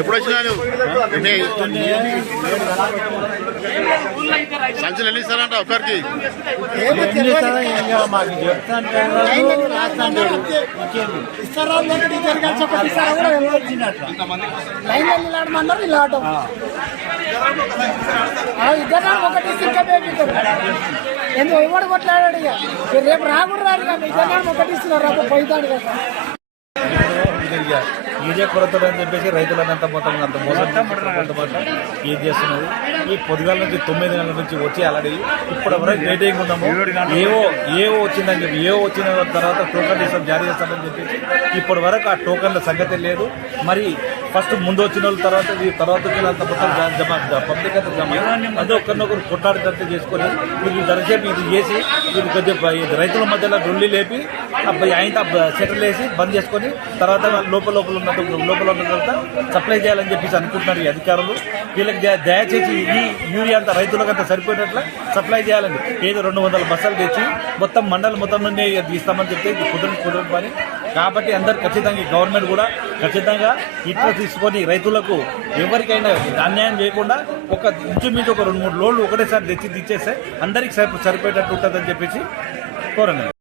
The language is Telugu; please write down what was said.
ఎప్పుడు వచ్చినాను సంచులు ఎన్ని ఇస్తారంట ఒకరికి ఎందుకు ఎవడు కొట్లాడాడు రేపు రాకుండా రాదు ఇద్దరు ఒకటి ఇస్తున్నారు రేపు పోయితాడు కదా ఈజే కొరతలు అని చెప్పేసి రైతులనంత మొత్తం అంత మోసం ఏది చేస్తున్నది. ఈ పొద్దుగాల నుంచి 9 గంటల నుంచి వచ్చి ఆల్రెడీ ఇప్పటి వరకు వెయిటింగ్ ఉన్నాము. ఏవో వచ్చిందని చెప్పి వచ్చిన తర్వాత టోకన్ ఇస్తాం జారీ చేస్తామని చెప్పేసి ఇప్పటి వరకు ఆ టోకన్ల సంగతి లేదు. మరి ఫస్ట్ ముందు వచ్చిన వాళ్ళ తర్వాత వచ్చినంత మొత్తం పబ్లిక్ అంతా జమ అదే ఒకరినొకరు కొట్లాడితే చేసుకొని వీళ్ళు దరసేపు ఇది చేసి వీళ్ళు కొద్దిగా రైతుల మధ్యలో రొల్లి లేపి ఆయన సెటిల్ వేసి బంద్ చేసుకొని తర్వాత లోపల ఉన్న తర్వాత సప్లై చేయాలని చెప్పేసి అనుకుంటున్నారు ఈ అధికారులు. వీళ్ళకి దయచేసి ఈ యూరియా అంతా రైతులకంతా సరిపోయినట్ల సప్లై చేయాలని ఏదో 200 బస్సులు తెచ్చి మొత్తం మండలం మొత్తం నుండి ఇస్తామని చెప్తే ఇది కుదరని పని. కాబట్టి అందరు ఖచ్చితంగా గవర్నమెంట్ కూడా ఖచ్చితంగా ఇట్లా తీసుకొని రైతులకు ఎవరికైనా అన్యాయం చేయకుండా ఒక ఇంచుమించు ఒక 2-3 లోడ్లు ఒకటేసారి తెచ్చి ఇచ్చేస్తే అందరికి సరిపోయేటట్టు ఉంటుందని చెప్పేసి కోరండి.